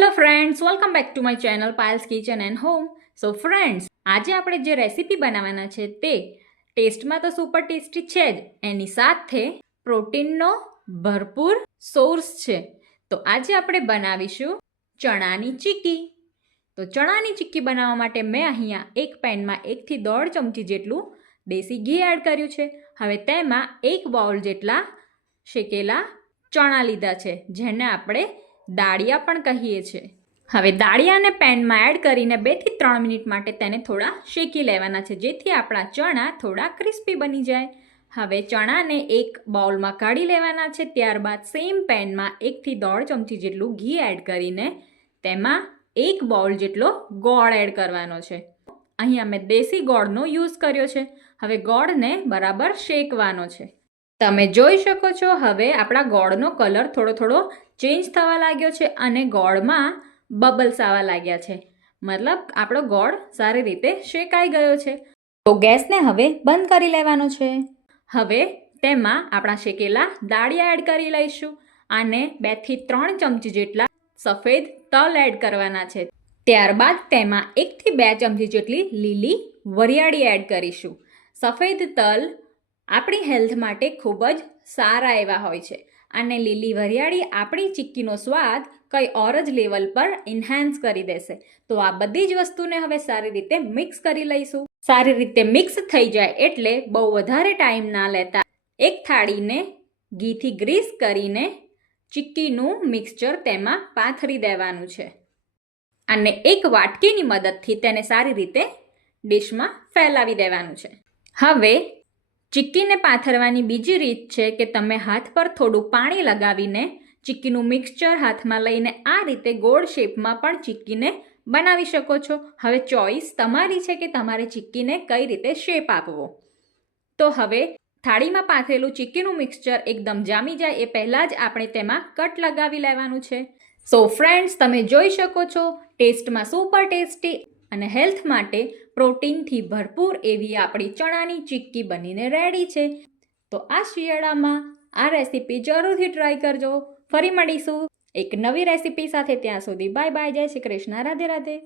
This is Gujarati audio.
Hello friends, welcome back to my channel Payal's kitchen and home. So friends, આજે આપણે જે રેસીપી બનાવવાના છે તે ટેસ્ટમાં તો સુપર ટેસ્ટી છે જ, એની સાથે પ્રોટીનનો ભરપૂર સોર્સ છે. તો આજે આપણે બનાવીશું ચણાની ચીક્કી. તો ચણાની ચીક્કી બનાવવા માટે મેં અહીંયા એક પેનમાં 1 થી 1.5 ચમચી જેટલું દેશી ઘી એડ કર્યું છે. હવે તેમાં 1 બાઉલ જેટલા શેકેલા ચણા લીધા છે, જેને આપણે દાળિયા પણ કહીએ છીએ. હવે દાળિયાને પેનમાં એડ કરીને 2 થી 3 મિનિટ માટે તેને થોડા શેકી લેવાના છે, જેથી આપણા ચણા થોડા ક્રિસ્પી બની જાય. હવે ચણાને એક બાઉલમાં કાઢી લેવાના છે. ત્યારબાદ સેમ પેનમાં 1 થી 1.5 ચમચી જેટલું ઘી એડ કરીને તેમાં 1 બાઉલ જેટલો ગોળ એડ કરવાનો છે. અહીંયા મેં દેશી ગોળનો યુઝ કર્યો છે. હવે ગોળને બરાબર શેકવાનો છે. તમે જોઈ શકો છો, હવે આપણા ગોળનો કલર થોડો ચેન્જ થવા લાગ્યો છે અને ગોળમાં બબલ્સ આવવા લાગ્યા છે. મતલબ આપણો ગોળ સારી રીતે શેકાઈ ગયો છે. તો ગેસને હવે બંધ કરી લેવાનો છે. હવે તેમાં આપણા શેકેલા દાળિયા એડ કરી લઈશું અને 2 થી 3 ચમચી જેટલા સફેદ તલ એડ કરવાના છે. ત્યારબાદ તેમાં 1 થી 2 ચમચી જેટલી લીલી વરિયાળી એડ કરીશું. સફેદ તલ આપણી હેલ્થ માટે ખૂબ જ સારા એવા હોય છે અને લીલી વરિયાળી આપણી ચીક્કીનો સ્વાદ કંઈ ઓર જ લેવલ પર એન્હાન્સ કરી દેશે. તો આ બધી જ વસ્તુને હવે સારી રીતે મિક્સ કરી લઈશું. સારી રીતે મિક્સ થઈ જાય એટલે બહુ વધારે ટાઈમ ના લેતા એક થાળીને ઘીથી ગ્રીસ કરીને ચીક્કીનું મિક્સચર તેમાં પાથરી દેવાનું છે અને એક વાટકીની મદદથી તેને સારી રીતે ડીશમાં ફેલાવી દેવાનું છે. હવે ચીક્કીને પાથરવાની બીજી રીત છે કે તમે હાથ પર થોડું પાણી લગાવીને ચીક્કીનું મિક્સચર હાથમાં લઈને આ રીતે ગોળ શેપમાં પણ ચીક્કીને બનાવી શકો છો. હવે ચોઈસ તમારી છે કે તમારે ચીક્કીને કઈ રીતે શેપ આપવો. તો હવે થાળીમાં પાથરેલું ચીક્કીનું મિક્સચર એકદમ જામી જાય એ પહેલાં જ આપણે તેમાં કટ લગાવી લેવાનું છે. સો ફ્રેન્ડ્સ, તમે જોઈ શકો છો, ટેસ્ટમાં સુપર ટેસ્ટી અને હેલ્થ માટે પ્રોટીનથી ભરપૂર એવી આપણી ચણાની ચીક્કી બનીને રેડી છે. તો આ શિયાળામાં આ રેસીપી જરૂરથી ટ્રાય કરજો. ફરી મળીશું એક નવી રેસીપી સાથે. ત્યાં સુધી બાય બાય. જય શ્રી કૃષ્ણ. રાધે રાધે.